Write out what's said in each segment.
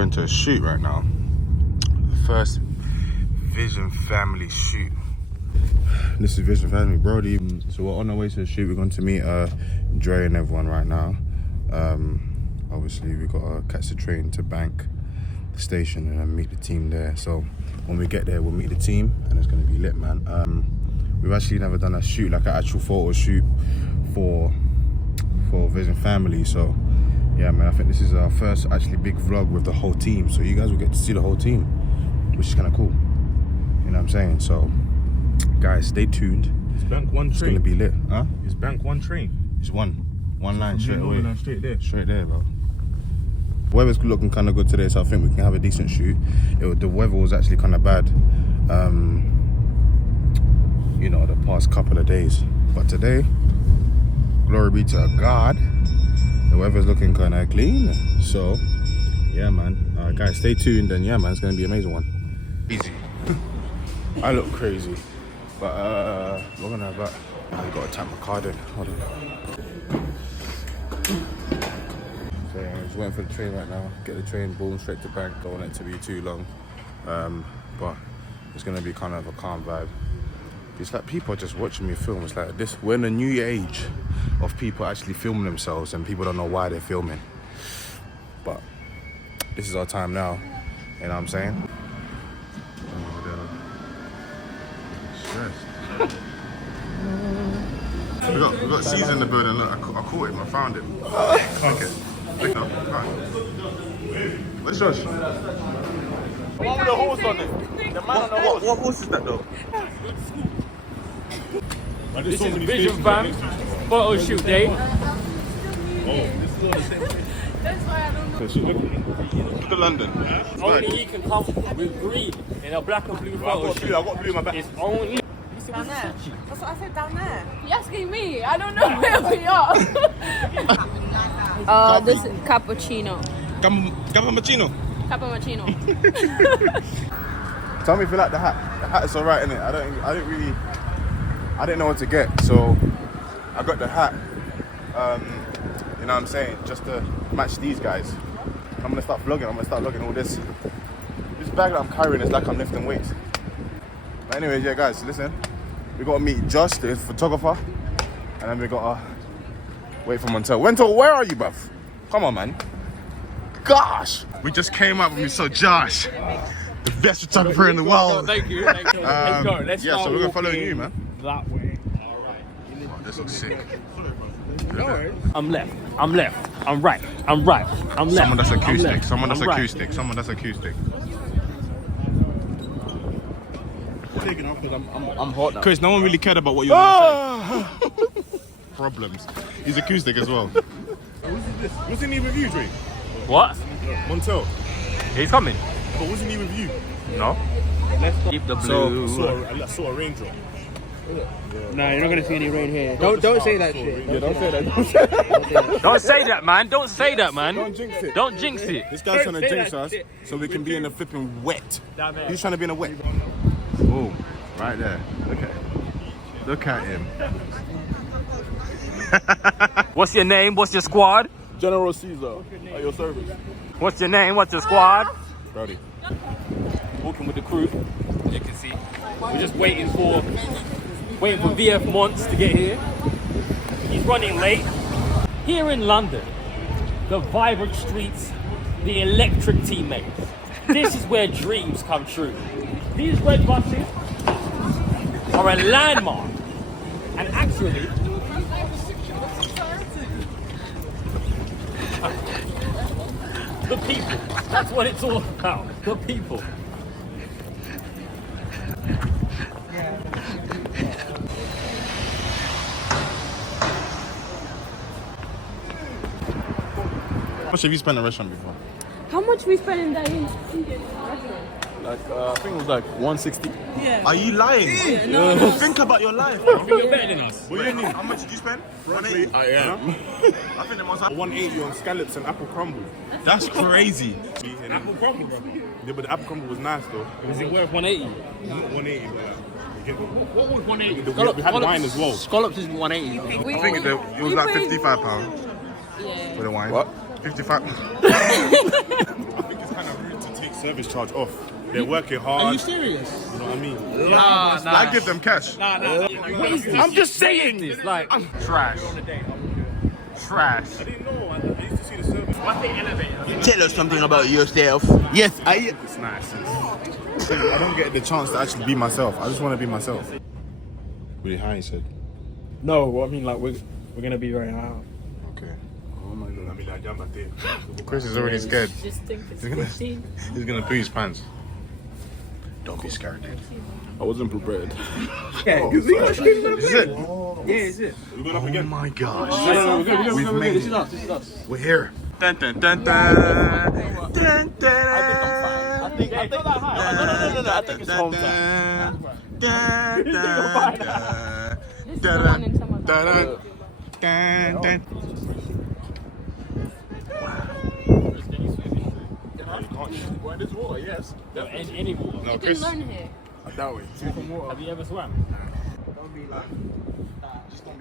going to a shoot right now. First Vision family shoot. This is Vision family, Brody. So we're on our way to the shoot. We're going to meet Dre and everyone right now. Obviously we got to catch the train to Bank station and then meet the team there. So when we get there, we'll meet the team and it's going to be lit, man. We've actually never done a shoot, like an actual photo shoot for Vision family. So yeah, man, I think this is our first actually big vlog with the whole team. So you guys will get to see the whole team, which is kind of cool. You know what I'm saying? So guys, stay tuned. It's Bank one train. It's going to be lit. Huh? It's Bank one train. It's one line straight away. Line straight there. Straight there, bro. Weather's looking kind of good today, so I think we can have a decent shoot. The weather was actually kind of bad, you know, the past couple of days. But today, glory be to God, the weather's looking kind of clean. So, yeah, man. Guys, stay tuned, and yeah, man, it's going to be an amazing one. Easy. I look crazy, but we're gonna have that. I've got to tap my card in. Hold on. So yeah, I'm just waiting for the train right now. Get the train, boom, straight to Bank. Don't want it to be too long, but it's gonna be kind of a calm vibe. It's like people are just watching me film. It's like this. We're in a new age of people actually filming themselves, and people don't know why they're filming. But this is our time now. You know what I'm saying? We got C's in the building. Look, I caught him. I found him. Okay. Look up. Where's Josh? The one with the horse on it. The man on the horse. What horse is that though? This is Vision Fam photo shoot day. Oh. That's why I don't know. Look to London. Only he can come with green in a black and blue photo shoot. I got blue in my back. It's only. Down there. That's what I said, down there. You're asking me. I don't know where we are. This is cappuccino. Cappuccino. Cappuccino. Tell me if you like the hat. The hat is alright, innit? I didn't know what to get, so I got the hat. You know what I'm saying? Just to match these guys. I'm gonna start vlogging. I'm gonna start vlogging all this. This bag that I'm carrying is like I'm lifting weights. But anyways, yeah, guys, listen. We gotta meet Josh, the photographer, and then we gotta wait for Montel. Wentel, where are you, bruv? Come on, man. Gosh, we just came up and we saw Josh, the best photographer in the world. Thank you. Let's go. Let's yeah, start so we're gonna follow walking you, man. that way. Oh, this looks sick. I'm left. I'm left. I'm right. I'm right. I'm left. Someone that's acoustic. Left. Someone that's I'm right. acoustic. Someone that's acoustic. Taking off because I'm hot now. Chris, no one really cared about what you were saying. Problems. He's acoustic as well. Wasn't he with you, Dre? What? Montel. He's coming. But wasn't he with you? No. Let's keep the blue. I saw a raindrop. No, you're not gonna see any rain here. Don't say that shit. Yeah, don't say that. Don't say that, man. Don't say that, man. Don't jinx it. Don't jinx it. This guy's trying to say jinx that us shit. so we can be in the flipping wet. Damn it. He's trying to be in a wet. Oh, right there. Look at him. What's your name? What's your squad? General Caesar, at your service. What's your name? What's your squad? Brody. Walking with the crew, as you can see. We're just waiting for VF Monts to get here. He's running late. Here in London, the vibrant streets, the electric teammates. This is where dreams come true. These red buses are a landmark. And actually, the people. That's what it's all about. The people. How much have you spent in a restaurant before? How much we spend in that Indian restaurant? Like, I think it was like 160. Yeah. Are you lying? No. Think about your life. You're better than us. What do you mean? How much did you spend? 180. I am. I think it was 180 on scallops and apple crumble. That's crazy. Apple crumble, bro. Yeah, but the apple crumble was nice though. Is it worth 180? Not 180, but What was 180? we had wine as well. Scallops is 180. I think it was like £55 Yeah. for the wine. What? 55. I think it's kind of service charge off. They're working hard. Are you serious? You know what I mean? Nah. I give them cash. What is this? I'm just saying this. Like, trash. Trash. I didn't know. I used to see the service. Tell us something about yourself. Yes, It's nice. I don't get the chance to actually be myself. I just want to be myself. Really high, he said. No, what I mean, like, we're gonna be very loud. Okay. Oh my god. Chris is already scared. Just think it's He's gonna poo his pants. Don't be scared, dude. I wasn't prepared. Yeah, because we got screaming on the Is it? Yeah, is it? We're going up again. Oh my gosh. We've made This it. is us, this is us. We're here. Dun dun dun dun. Dun dun. I think it's not that high. No, I think it's home time. Dun dun dun. This is the one in summer. Dun dun dun. Well, there's water, yes. Any water. No, You Chris. can learn here. I doubt it. Have you ever swam? Don't be like,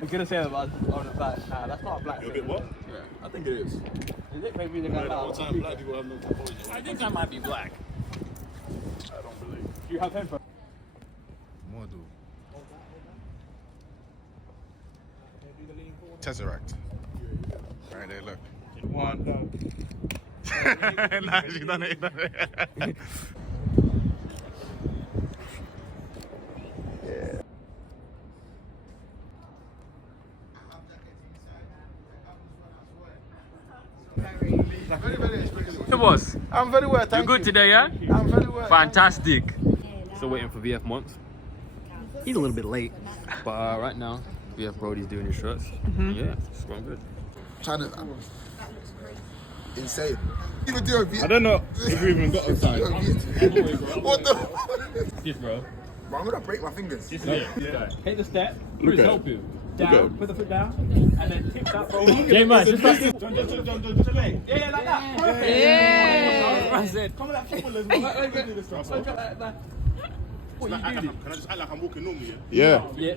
we're gonna say that, but on the back, nah, that's not a black You're a thing. bit what? Yeah, I think it is. Is it? Maybe they're gonna All the time, black people have no composure. I think I might be black. I don't believe. You have headphones. More do. Tesseract. Right there, look. One, no. Nah, she's done it. Hey boss, I'm very well, you thank good today, yeah? I'm very well. Fantastic. Still waiting for VF Month. He's a little bit late, but right now VF Brody's doing his shirts. Yeah, it's going good. Trying to. Insane. Even do a video. I don't know if we even got outside. What the? Yes, bro. Bro, I'm gonna break my fingers. This is it. Take the step. Look Chris, at help it. you. Look Down. at Put the foot down, and then tip that bro. J-Man, just like this. Yeah, like that. Perfect. I said, Come on, that footballers. Wait. What you do? Can I just act like I'm walking normally? yeah. You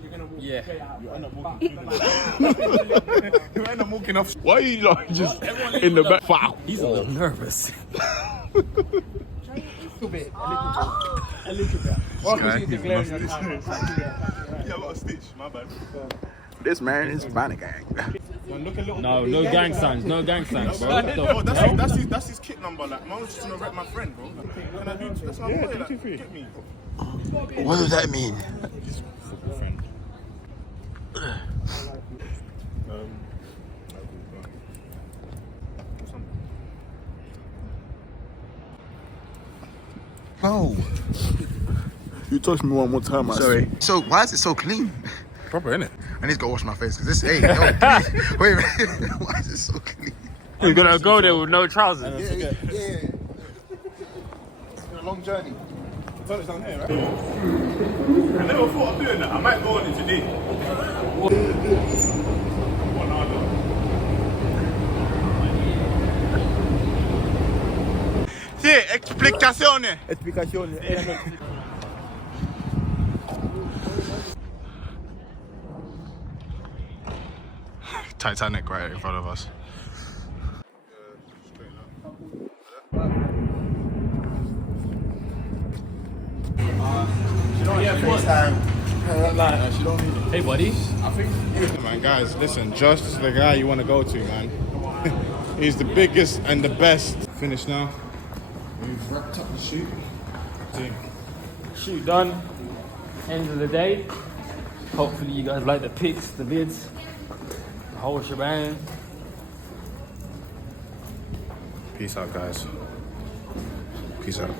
end up walking off. Why are you like just in the back? Wow. He's a little nervous. A little bit. Well, guy, you see the he's glare in lost your this. camera. Yeah, I got a stitch. My bad. This man is Banner Gang. No gang signs, no gang signs, bro. Oh, that's his kit number. Like, man was just gonna rep my friend, bro. Can I do? That's my boy. Like, get me. What does that mean? Football friend. No. You touched me one more time, I Sorry. So why is it so clean? Proper, innit? I need to go wash my face because this. Hey, yo, please. Wait a minute. Why is it so clean? You're gonna go there with no trousers. Yeah. It's been a long journey. Toilet's down here, right? I never thought of doing that. I might go on it today. Sí, explicaciones. Explicaciones. Titanic right in front of us. Hey, buddy. Man, guys, listen, Josh is the guy you want to go to, man. He's the biggest and the best. Finished now. We've wrapped up the shoot. Shoot done. End of the day. Hopefully you guys like the pics, the vids, the whole shebang. Peace out, guys. Peace out.